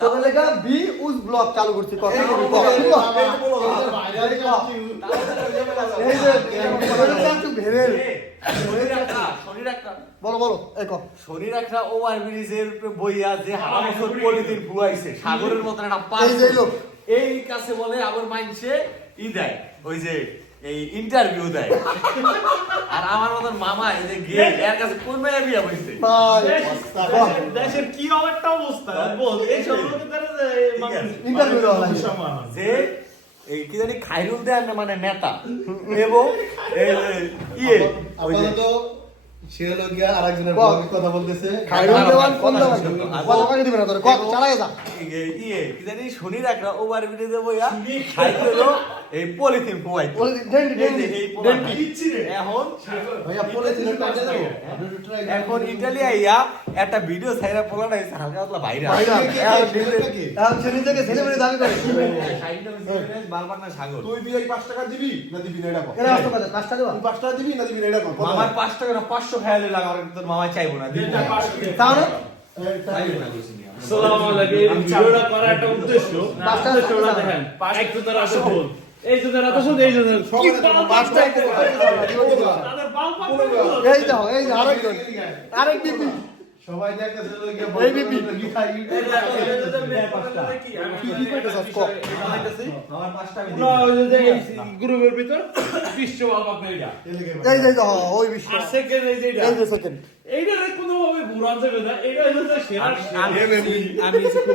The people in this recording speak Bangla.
তোদের লেখা বি উজ ব্লগ চালু করছি কথা বলো বলো শরীর একটা ওভার ব্রিজের বইয়া যে হারা বছর পলিথিন ফুয়াইছে সাগরের মতন একটা পাস এই কাছে বলে আবার মাইনছে ই দেয় ওই যে এই ইন্টারভিউ দেয় আর আমার মতন মামা এই যে গিয়ে এর কাছে কোন মেয়ে বিয়া বইছে দেশের কি একটা অবস্থা বল এই সব লোকের ইন্টারভিউ দেওয়া যে এই কি জানি খাইরুল দেয় না মানে নেতা এবং ইয়ে ওই যে সে হলো গিয়া আরেকজনের ব্লগে কথা বলতেছে খাইরুল দেওয়ান কোন দেওয়ান কথা কাকে দিবে না তোরে কথা চালাই যা ইয়ে কি জানি শনির একটা ওভার ব্রিজে বইয়া খাইরুল এই পলিথিন ফুয়াই এখন ভাইয়া পলিথিনের কাটে দাও এখন ইতালি আইয়া একটা ভিডিও ছাইরা পোলা নাই হালকা পাতলা ভাইরাল এখন ছেলে থেকে ছেলে মেয়ে দাবি করে বারবার না সাগর তুই বিয়ে 5 টাকা দিবি না দিবি না এটা কর এরা আসতে পারে কাজটা দেবা তুই 5 টাকা দিবি না দিবি না এটা কর মামার 5 টাকা না 500 খেয়ালে লাগা আর তোর মামা চাইবো না দিবি তাও না আসসালামু আলাইকুম ভিডিওটা করার একটা উদ্দেশ্য উদ্দেশ্যটা দেখেন এক জনের আছে বল এই জনের আছে শুধু এই জনের কি পাঁচটা তাদের বাল পাক এই দাও এই যে আরেক বিপি সবাই দেখতেছে হলো গিয়া এই বিপি আমার 5 টাকা গ্রুপের ভিতর বিশ্ব বাল পাক নেইটা এই যে দাও ওই বিশ্ব আর সেকেন্ড এই যে এই যে সেকেন্ড এইটা কোনো ভাবে ঘুরান যাবে না এটা হচ্ছে সেরা আমি